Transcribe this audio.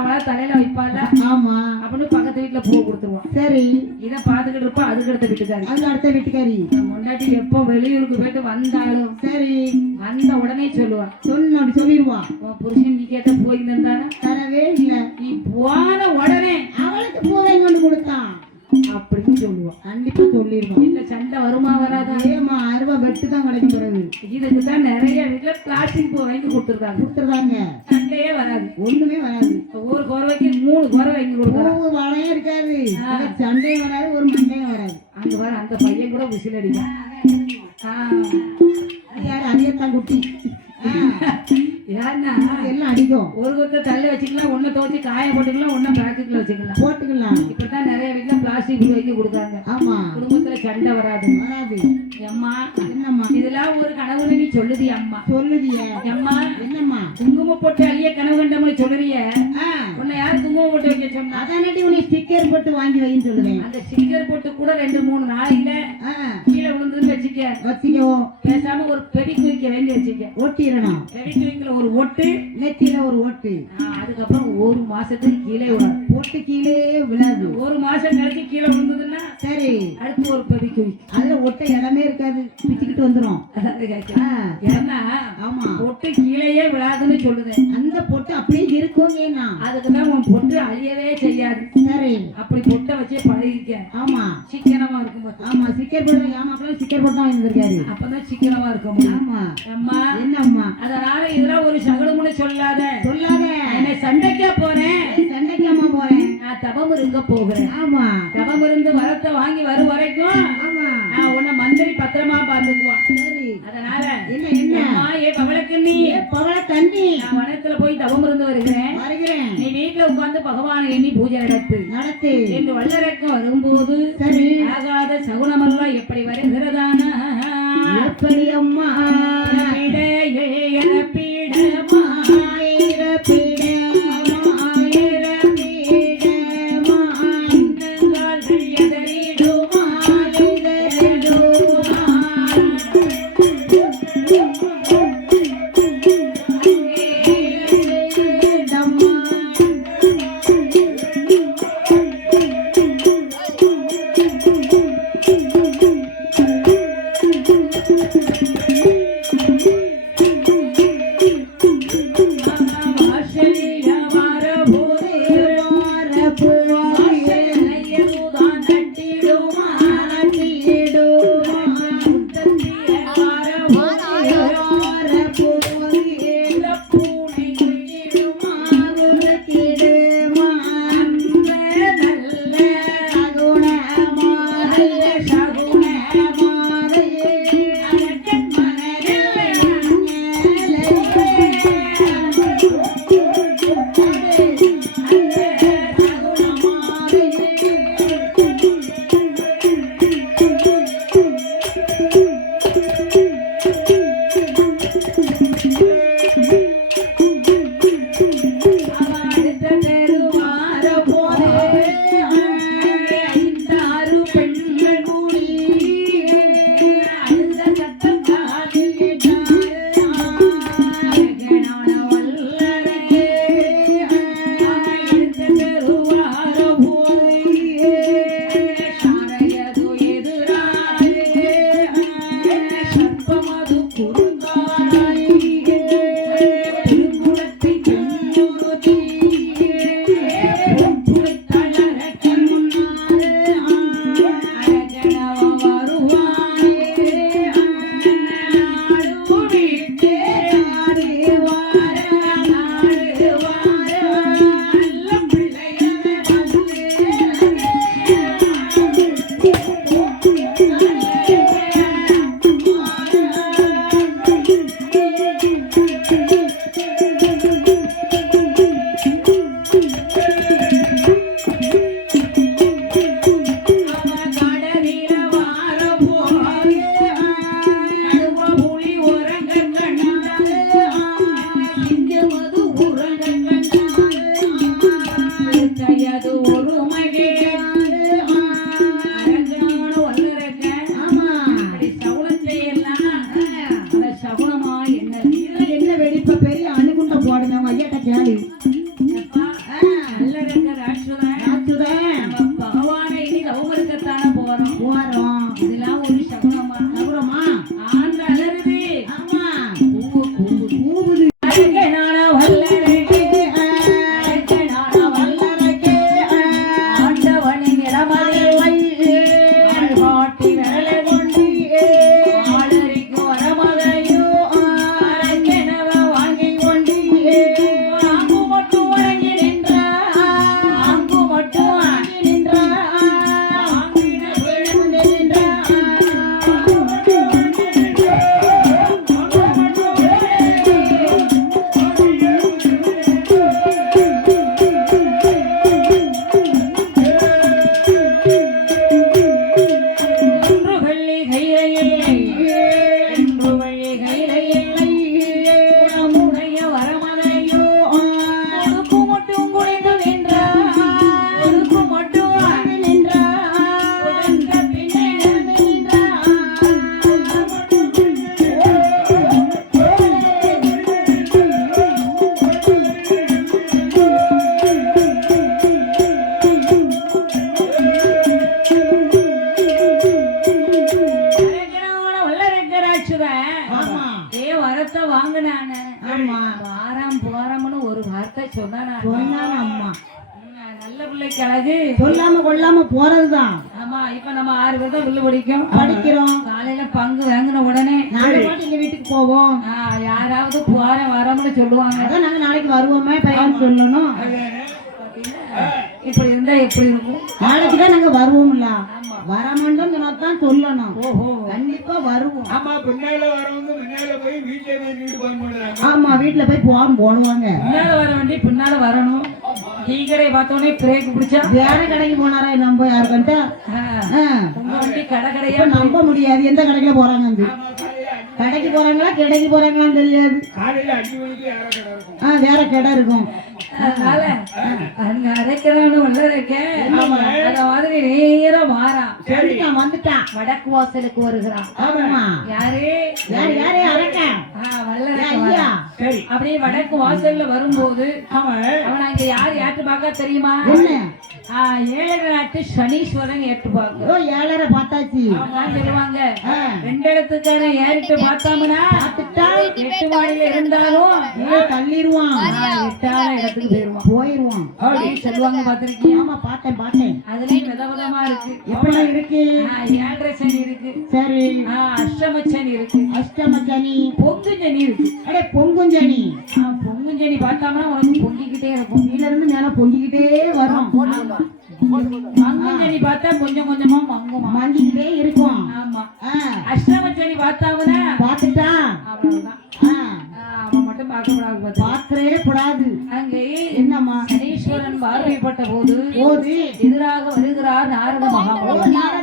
அவளா தலையில வைப்பாள். ஆமா அப்படின்னு பக்கத்து வீட்டுல பூ கொடுத்துருவான். சரி இதை பாத்துக்கிட்டு இருப்பா. அதுக்கு அடுத்த வீட்டுக்காரி. அது அடுத்த வீட்டுக்காரி முன்னாடி எப்போ வெளியூருக்கு போயிட்டு வந்தாலும் சரி வந்த உடனே சொல்லுவான். அப்படி சொல்லிடுவா. உன் புருஷன் நீ கேட்ட போயிருந்தானே தரவே இல்லை. நீ போன உடனே அவளுக்கு பூவை கொண்டு கொடுத்தான் அப்படின்னு சொல்லுவான். கண்டிப்பா சொல்லிடுவான். இல்ல சண்டை வருமா வராதா? ஏமா 60 வெட்டு தான் கிடைக்கும் பிறகு. இதுக்கு தான் நிறைய வீட்டுல பிளாஸ்டிக் பூ வாங்கி கொடுத்துருக்காங்க. சண்டையே வராது. ஒண்ணுமே வராது. ஒரு குறவைக்கு 3 குறவை வாங்கி கொடுக்குறாங்க. பூ வளையம் இருக்காது. சண்டையும் வராது. ஒரு மண்டையும் வராது. அங்க வர அந்த பையன் கூட விசில் அடிக்கும். யாரு அரியத்தான் குட்டி ஏன்னா எல்லாம் அடிக்கும். ஒரு கொத்த தள்ளி வச்சுக்கலாம். ஒண்ணு துவச்சி காய போட்டுக்கலாம். ஒண்ணு பேக்கெட்ல வச்சுக்கலாம். போட்டுக்கலாம். இப்படித்தான் நிறைய வீட்டுல பிளாஸ்டிக் பூ வாங்கி கொடுத்தாங்க. ஆமா குடும்பத்துல சண்டை வராது. அம்மா என்னம்மா இதெல்லாம் ஒரு கனவுல நீ சொல்லுதி அம்மா. சொல்லுதிய அம்மா என்னம்மா குங்கும போட்டு அழிய கனவு கண்டமா சொல்லுறிய. உன்னை யாரு குங்குமம் போட்டு வைக்க சொன்னா? அதானடி உன்னை ஸ்டிக்கர் போட்டு வாங்கி வைன்னு சொல்லுவேன். அந்த ஸ்டிக்கர் போட்டு கூட 2-3 நாளையில கீழே விழுந்துன்னு வச்சுக்கோ. பேசாம ஒரு பெடி குவிக்க வேண்டி வச்சுக்க. ஒட்டிடணும். பெடி குவிக்கல ஒரு ஒட்டு, நெத்தியில ஒரு ஒட்டு. அதுக்கப்புறம் 1 மாசத்துக்கு கீழே விடாது. ஒட்டு கீழே விழாது. 1 மாசம் கழிச்சு கீழே விழுந்ததுன்னா சரி அடுத்து ஒரு பெடி குவிக்கு. அதுல ஒட்ட இடமே இருக்காது. பிச்சுக்கிட்டு வந்துரும். ஏன்னா ஆமா பொட்டு கீழேயே விழாதுன்னு சொல்லுதேன். அந்த பொட்டு அப்படியே இருக்குங்க. அதுக்குதான் உன் பொட்டு அழியவே செய்யாது. சரி அப்படி பொட்டை வச்சே பழகிக்க. ஆமா சிக்கனமா இருக்கும். ஆமா சிக்கர் போட்டு ஆமா அப்பலாம் சிக்கர் போட்டு தான் வந்திருக்காரு. அப்பதான் சிக்கனமா இருக்கும். ஆமா அம்மா என்னம்மா அதனால இதெல்லாம் ஒரு சகலமுன்னு சொல்லாத. என்னை சண்டைக்கா போறேன். சண்டைக்காம போறேன். நான் தவம் இருக்க போகிறேன். ஆமா தவம் இருந்து வரத்தை வாங்கி வரும் வரைக்கும் ஆமா நான் உன்னை மந்திரி பத்திரமா பார்த்துக்குவான். சரி அதனால என்ன என்ன ஏ பவளக்கு நீ பவள தண்ணி நான் வனத்துல போய் தவம் இருந்து வருகிறேன். நீ வீட்டுல உட்கார்ந்து பகவானை எண்ணி பூஜை நடத்து என்று வல்லரக்கம் வரும்போது சரி ஆகாத சகுனமெல்லாம் எப்படி வருகிறதானா? எப்படி அம்மா போறோம். இதெல்லாம் ஒரு சகுனமா? நகுறோமா? ஆண்டு அலறுது. ஆமா. கூவுது. கூவுது. அழகே நானா வல்லரகே, அழகே நானா வல்லரகே, ஆண்டவனின் இடமதில் ஆள்காட்டி விரலை கொண்டு ஆளறிக்கு வரமதையோ அரக்கெனவ வாங்கி கொண்டு ஆங்கு மட்டும் வணங்கி நின்றார், ஆங்கு மட்டும் வாங்கி நின்றார், ஆங்கின விழுந்து நின்றார். ஒன்று வெள்ளி கையிலை, ஒன்று வெள்ளி கையிலை, உடைய வரமதையோ ஒடுக்கு மட்டும் குனிந்து நின்றார், ஒடுக்கு மட்டும் வாங்கி நின்றார், ஒடுங்க பின்னே நடந்து நின்றார். அரக்கனான வல்லரக்கராட்சுவன் ஆமா. ஏ வரத்தை வாங்கினானே, ஆமா. வாரம் போறோம்னு ஒரு வார்த்தை சொன்னானா? சொன்னாங்க அம்மா. நல்ல பிள்ளைக்கு அழகு. சொல்லாம கொள்ளாம போறதுதான். ஆமா, இப்ப நம்ம 6 பேர் தான் வில்லு படிக்கும். படிக்கிறோம். காலையில பங்கு வாங்கின உடனே நாளை பாட்டு எங்க வீட்டுக்கு போவோம். யாராவது போறேன் வரோம்னு சொல்லுவாங்க. அதான் நாங்க நாளைக்கு வருவோமே பையன் சொல்லணும். இப்படி இருந்தா எப்படி இருக்கும்? நாளைக்கு தான் நாங்க வருவோம்ல. ஆமா. வரமாட்டோம் சொன்னாதான் சொல்லணும். ஓஹோ. கண்டிப்பா வருவோம். ஆமா, பின்னால வரவங்க முன்னால போய் வீட்டுல போய் வீடு போக மாட்டாங்க. ஆமா, வீட்டுல போய் போடுவாங்க. முன்னால வர வேண்டி பின்னால வரணும். டீ கடையை பார்த்தோன்னே பிரேக் பிடிச்சா வேற கடைக்கு போனாரா நம்ம யாருக்கிட்ட உங்க வண்டி கடை கடையா இப்ப நம்ப முடியாது எந்த கடைக்கு போறாங்க. கடைக்கு போறாங்களா கிடைக்கு போறாங்களான்னு தெரியாது. காலையில 5 மணிக்கு யாரோ கடை இருக்கும். வேற கடை இருக்கும். அதனால அங்க அரைக்கிறான்னு வல்லரக்க அத மாதிரி நேரம் மாறான். வந்துட்டான் வந்துட்டான். வடக்கு வாசலுக்கு வருகிறான். ஆமா. யாரு? யாரு யாரு அரக்க? வல்லரக்க ஐயா. வரான். சரி. அப்படியே வடக்கு வாசல்ல வரும்போது அவன் அவன் அங்க யாரு பார்க்க தெரியுமா? என்ன? ஏழரை நாட்டு சனீஸ்வரன் ஏற்று பார்க்க. ஓ 7:30 பார்த்தாச்சு. அவங்க சொல்லுவாங்க, ஆ. 2 இடத்துக்கான ஏறிட்டு பார்த்தோம்னா 8 மாடியில இருந்தாலும் தள்ளிடுவான். 8ஆம் இடத்துக்கு போயிருவான். போயிருவான். அப்படின்னு சொல்லுவாங்க, பார்த்திருக்கீங்க? ஆமா பார்த்தேன் பார்த்தேன். அதுலயும் விதவிதமா இருக்கு. எப்படி இருக்கு? 7:30 சனி இருக்கு, சரி. அஷ்டம சனி இருக்கு, அஷ்டம சனி, பொங்கு சனி இருக்கு. அடே பொங்குஞ்சனி. பொங்கு சனி பார்த்தோம்னா உனக்கு பொங்கிக்கிட்டே இருக்கும். கீழ இருந்து மேல பொங்கிக்கிட்டே வரும். மங்கு சனி பார்த்தா கொஞ்சம் கொஞ்சமா மங்குமா. மங்கிக்கிட்டே இருக்கும். ஆமா. ஆ, அஷ்டம சனி பார்த்தாங்கன்னா பார்த்துட்டா அவ்வளவுதான். ஆ, அவன் மட்டும் பார்க்கப்படாது. பார்த்து பார்க்கவே கூடாது. அங்கே என்னம்மா சனீஸ்வரன் பார்வைப்பட்ட போது போது எதிராக வருகிறார் நாரத மகாமுனி. நாரத